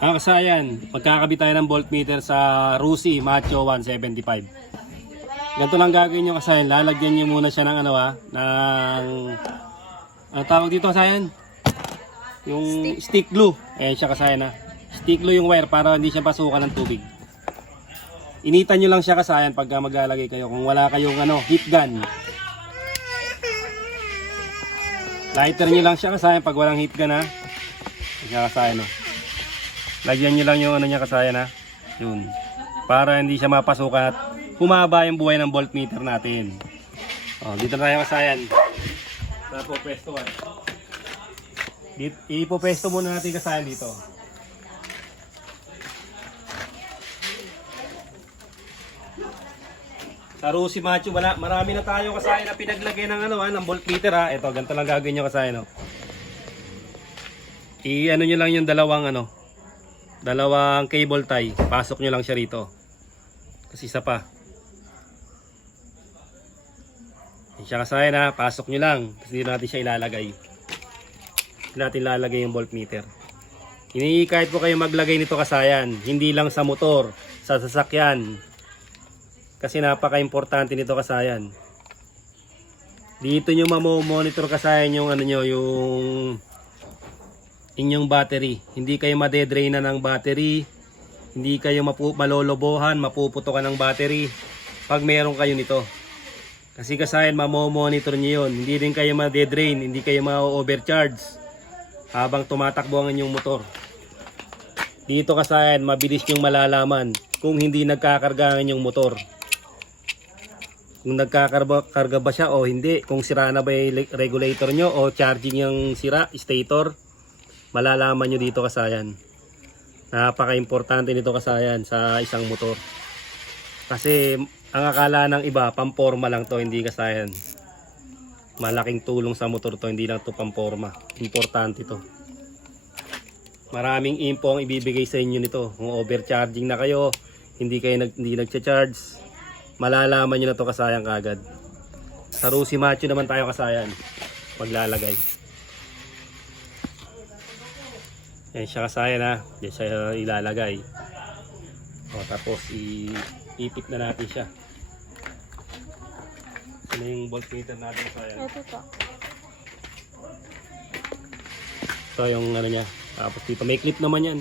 Kasayan, magkakabit tayo ng voltmeter sa Rusi Macho 175. Ganito lang gagawin nyo kasayan. Lalagyan nyo muna siya ng ang tawag dito kasayan? Yung stick glue. Ayan siya kasayan ha. Stick glue yung wire para hindi siya pasukan ng tubig. Initan nyo lang siya kasayan pagka maglalagay kayo. Kung wala kayong heat gun. Lighter nyo lang siya kasayan pag walang heat gun ha. Siya kasayan Lagyan nyo lang yung niya kasayan ha. Yun. Para hindi siya mapasukan at humaba yung buhay ng voltmeter natin. Dito na tayo kasayan. Pwesto ipopesto muna natin kasayan dito. Sa Rusi Macho, marami na tayo kasayan na pinaglagay ng ng voltmeter ha. Ito, ganito lang gagawin nyo kasayan I-ano nyo lang yung dalawang cable tie. Pasok nyo lang siya rito. Kasi isa pa. Yan siya kasayan ha. Pasok nyo lang. Kasi dito natin siya ilalagay. Dito natin ilalagay yung voltmeter. Kahit po kayo maglagay nito kasayan. Hindi lang sa motor. Sa sasakyan. Kasi napaka-importante nito kasayan. Dito nyo mamomonitor kasayan yung yung inyong battery. Hindi kayo madedrain na ng battery. Hindi kayo malolobohan, mapuputokan ng battery pag meron kayo nito. Kasi kasayan, mamomonitor nyo yun. Hindi rin kayo madedrain, hindi kayo ma-overcharge habang tumatakbo ang inyong motor. Dito kasayan, mabilis yung malalaman kung hindi nagkakarga ang inyong motor. Kung nagkakarga ba siya o hindi. Kung sira na ba yung regulator nyo o charging yung sira, stator. Malalaman nyo dito kasayan. Napaka-importante nito kasayan sa isang motor. Kasi ang akala ng iba, pamporma lang to, hindi kasayan. Malaking tulong sa motor to, hindi lang to pamporma. Importante to. Maraming info ang ibibigay sa inyo nito. Kung overcharging na kayo, hindi nagcha-charge, malalaman nyo na to kasayan kagad. Sa Rusi Macho naman tayo kasayan. Maglalagay. Yan siya kasayan ha. Yan siya ilalagay. Tapos ipit na natin siya. Ano yung voltmeter natin kasayan? Ito po. Ito yung niya. Tapos dito may clip naman yan.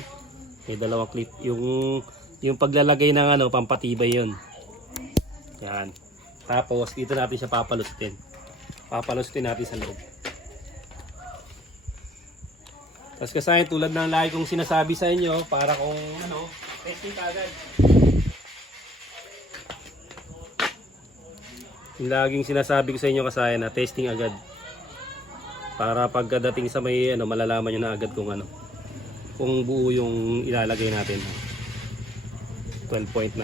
May dalawang clip. Yung paglalagay ng pampatibay yun. Yan. Tapos dito natin siya papalustin. Papalustin natin sa loob. Tapos kasayan, tulad ng lagi kong sinasabi sa inyo, para kung testing agad. Yung laging sinasabi ko sa inyo kasayan na testing agad. Para pagdating sa may malalaman nyo na agad kung buo yung ilalagay natin. 12.9.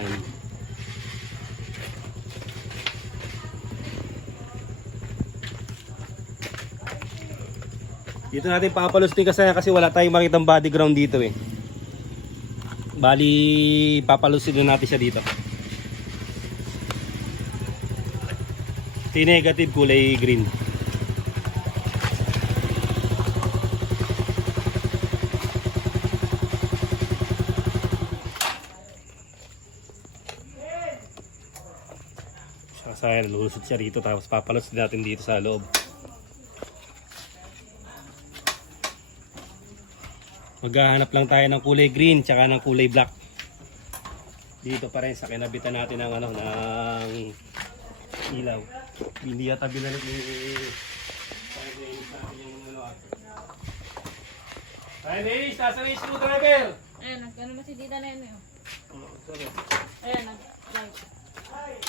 Dito natin papalustin kasi wala tayong makitang body ground dito Bali, papalustin natin siya dito. Ito yung negative, kulay green. Saya lulusot siya rito, tapos papalustin natin dito sa loob. Maghahanap lang tayo ng kulay green tsaka ng kulay black. Dito pa rin sa kinabitan natin ng ng ilaw. Hindi yata binalik ni Ay, Dennis, nasa na yung screwdriver? Ayan, nagkano na si Dita na yun Ayan, nag-light.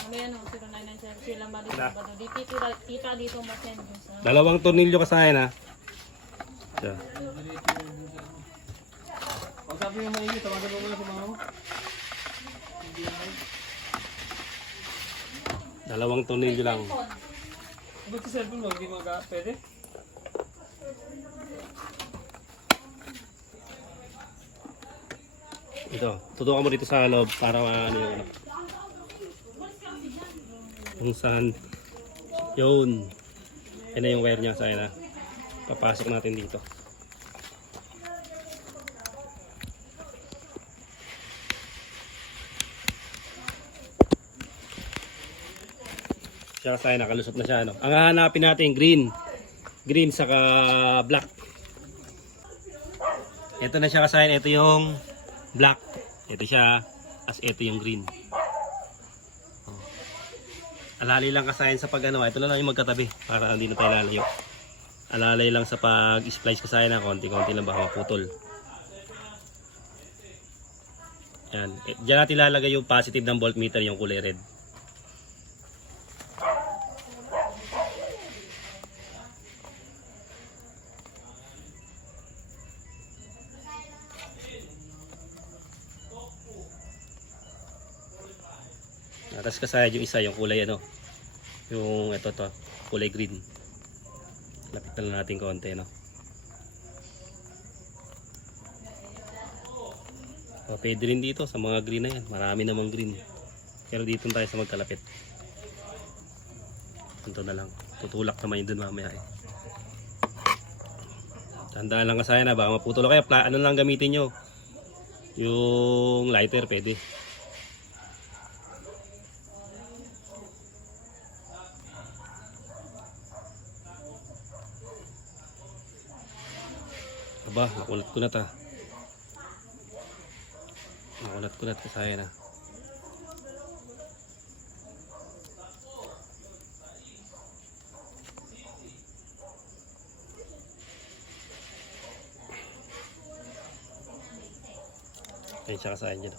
Mamaya 0997 silang balik sa bato. Kita dito masend. Dalawang tornilyo kasayan ha. Pag sabi yung mainit, tawagan mo na si mama mo. Dalawang tornilyo lang. Ba't sa cellphone mo, hindi pwede? Ito, tutukan mo dito sa loob para kung saan yun. Yan na yung wire niya sa na. Papasok natin dito. Siya kasayan, nakalusot na siya. Ano? Ang hahanapin natin, green. Green saka black. Ito na siya kasayan. Ito yung black. Ito siya. As ito yung green. Oh. Alalay lang kasayan sa pag ano. Ito lang yung magkatabi. Para hindi na tayo lalayo. Alalay lang sa pag-splice kasayan na konti-konti lang baka maputol. Yan. Diyan natin ilalagay yung positive ng voltmeter, yung kulay red. Tapos kasayad yung isa, yung kulay ano. Yung ito to, kulay green. Lapitan lang natin konti, no. O, pwede rin dito sa mga green na yan. Marami namang green. Pero dito tayo sa magkalapit. Ito na lang. Tutulak naman yun dun mamaya eh. Tandaan lang kasayan na. Baka maputol. Kaya ano lang gamitin nyo. Yung lighter pwede. Aba, nakulat ko na ta. Nakulat kasaya na. Ayun siya kasaya dyan.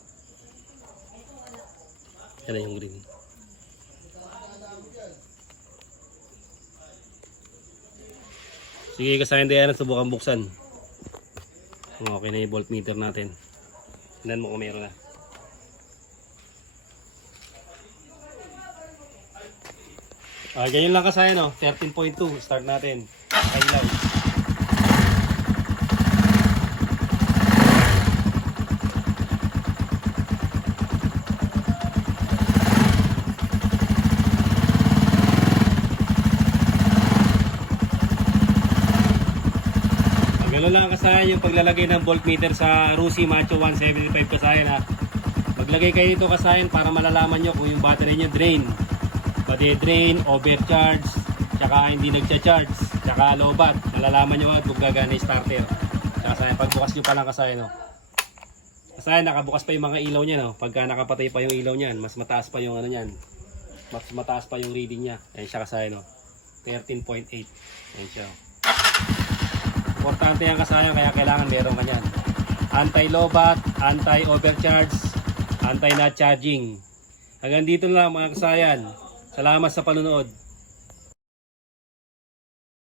Yan na yung green. Sige kasaya na subukan buksan. Okay na yung voltmeter natin. Tingnan mo kung meron na. Ganyan lang kasaya no. 13.2. Start natin. Ilaw. Gano'n lang kasaya yung paglalagay ng voltmeter sa Rusi Macho 175 kasaya na. Maglagay kayo dito kasaya para malalaman nyo kung yung battery nyo drain. Pwede drain, overcharge, tsaka hindi nagcha-charge, tsaka low-bat. Malalaman nyo kung gagana yung starter. Kasaya, pagbukas nyo pa lang kasaya no. Kasaya nakabukas pa yung mga ilaw niya no. Pagka nakapatay pa yung ilaw niyan, mas mataas pa yung ano niyan. Mas mataas pa yung reading niya. Ayan siya kasaya no. 13.8. Ayan siya. Importante yan kasaya kaya kailangan meron ka yan. Anti-low-bat, anti-overcharge, anti-not charging. Hanggang dito lang mga kasayan. Salamat sa panunood.